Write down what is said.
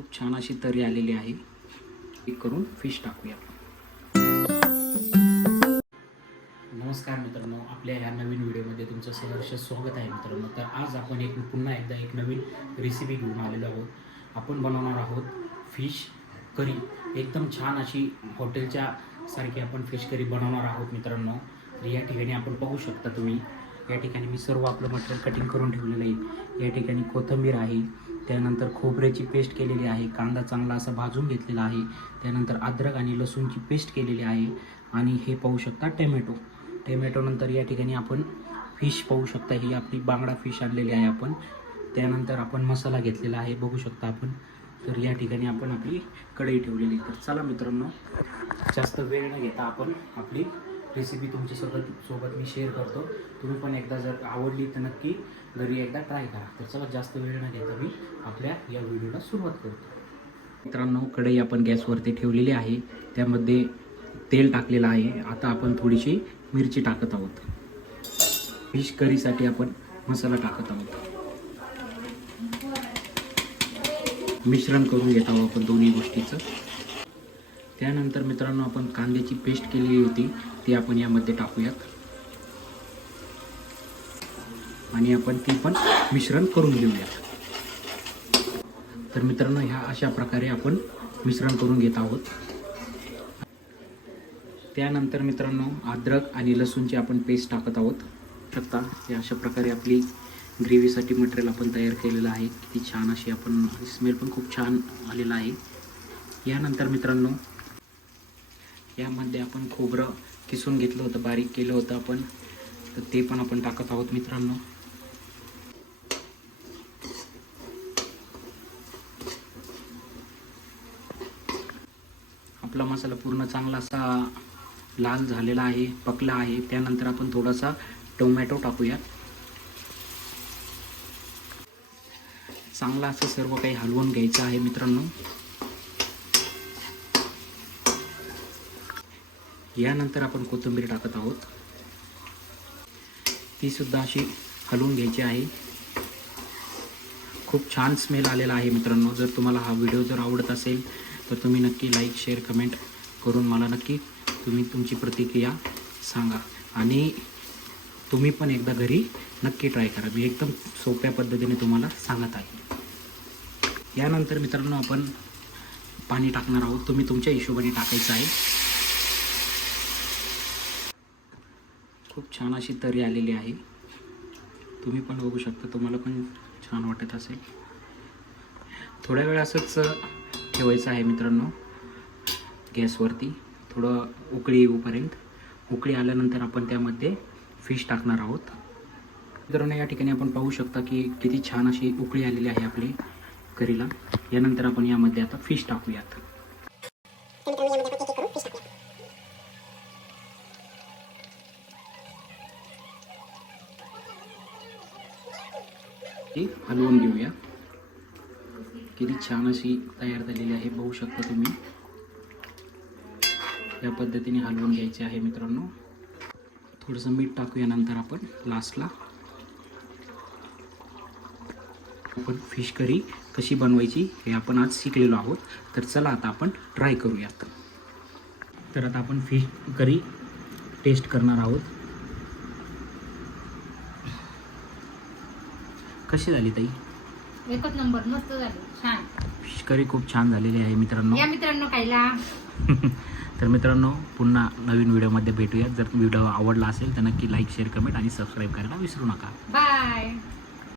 खूप छान अशी तरी आलेली आहे. एक करून फिश टाकूया. नमस्कार मित्रांनो, आपल्या ह्या नवीन व्हिडिओमध्ये तुमचं सहर्ष स्वागत आहे मित्रांनो. तर आज आपण पुन्हा एकदा एक नवीन रेसिपी घेऊन आलेलो आहोत. आपण बनवणार आहोत फिश करी. एकदम छान अशी हॉटेलच्या सारखी आपण फिश करी बनवणार आहोत मित्रांनो. तर या ठिकाणी आपण पाहू शकता तुम्ही, या ठिकाणी मी सर्व आपलं मटेरियल कटिंग करून ठेवलेलं आहे. या ठिकाणी कोथिंबीर आहे, त्यानंतर खोबऱ्याची पेस्ट केलेली आहे, कांदा चांगला असा भाजून घेतलेला आहे, त्यानंतर अद्रक आणि लसूणची पेस्ट केलेली आहे, आणि हे पाहू शकता टोमॅटो नंतर या ठिकाणी आपण फिश पाहू शकता. ही आपली बांगडा फिश आणलेली आहे आपण. त्यानंतर आपण मसाला घेतलेला आहे बघू शकता आपण. तर या ठिकाणी आपण आपली कढई ठेवलेली. तर चला मित्रांनो, जास्त वेळ न घेता आपण आपली रेसिपी तुमच्यासोबत मी शेअर करतो. तुम्ही पण एकदा जर आवडली तर नक्की घरी एकदा ट्राय करा. तर चला जास्त वेळ न घेता मी आपल्या या व्हिडिओला सुरुवात करतो. मित्रांनो, कढई आपण गॅसवरती ठेवलेली आहे, त्यामध्ये तेल टाकलेलं आहे. आता आपण थोडीशी मिरची टाकत आहोत. फिश करीसाठी आपण मसाला टाकत आहोत. मिश्रण करून घेत आहोत आपण दोन्ही गोष्टीचं. त्यानंतर मित्रांनो, आपण कांद्याची पेस्ट केलेली होती ती आपण यामध्ये टाकूयात, आणि आपण ती पण मिश्रण करून घेऊयात. तर मित्रांनो, ह्या अशा प्रकारे आपण मिश्रण करून घेत आहोत. त्यानंतर मित्रांनो, अद्रक आणि लसूणची आपण पेस्ट टाकत आहोत. शकता हे अशा प्रकारे आपली ग्रेव्हीसाठी मटेरियल आपण तयार केलेलं आहे. किती छान अशी आपण, स्मेल पण खूप छान आलेला आहे. यानंतर मित्रांनो, यामध्ये आपण खोबरं किसून घेतलं होतं, बारीक केलं होतं आपण, तर ते पण आपण टाकत आहोत मित्रांनो. आपला मसाला पूर्ण चांगला असा लाल झालेला आहे, पकला आहे. त्यानंतर आपण थोडासा टोमॅटो टाकूया. चांगला असं सर्व काही हलवून घ्यायचं आहे मित्रांनो. यानंतर आपण कोथिंबीर टाकत आहोत, ती सुद्धा अशी हलवून घ्यायची आहे. खूप छान स्मेल आलेला आहे मित्रांनो. जर तुम्हाला हा व्हिडिओ जर आवडत असेल तर तुम्ही नक्की लाईक शेअर कमेंट करून मला नक्की तुम्ही तुमची प्रतिक्रिया सांगा, आणि तुम्ही पण एकदा घरी नक्की ट्राय करा. मी एकदम सोप्या पद्धतीने तुम्हाला सांगत आहे. यानंतर मित्रांनो, आपण पाणी टाकणार आहोत. तुम्ही तुमच्या हिशोबाने टाकायचं आहे. खूप छान अशी तरी आलेली आहे, तुम्ही पण बघू शकता. तुम्हाला पण छान वाटत असेल. थोड्या वेळ असंच ठेवायचं आहे मित्रांनो गॅसवरती, थोडं उकळी येऊपर्यंत. उकळी आल्यानंतर आपण त्यामध्ये फिश टाकणार आहोत. मित्रांनो, या ठिकाणी आपण पाहू शकता की किती छान अशी उकळी आलेली आहे आपली करीला. यानंतर आपण यामध्ये आता फिश टाकूयात. ती हलवून घेऊया. किती छान अशी तयार झालेली आहे बघू शकता तुम्ही. या पद्धतीने हलवून घ्यायचे आहे मित्रांनो. थोडंसं मीठ टाकूया नंतर आपण लास्टला. आपण फिश करी कशी बनवायची हे आपण आज शिकलेलो आहोत. तर चला आता आपण ट्राय करूयात. तर आता आपण फिश करी टेस्ट करणार आहोत. कशी झाली ताई? एकच नंबर, मस्त झाली, छान. फिश करी खूप छान झालेली आहे मित्रांनो. या मित्रांनो खायला. तर मित्रांनो, पुन्हा नवीन व्हिडिओमध्ये भेटूया. जर व्हिडिओ आवडला असेल तर नक्की लाईक शेअर कमेंट आणि सबस्क्राईब करायला विसरू नका. बाय.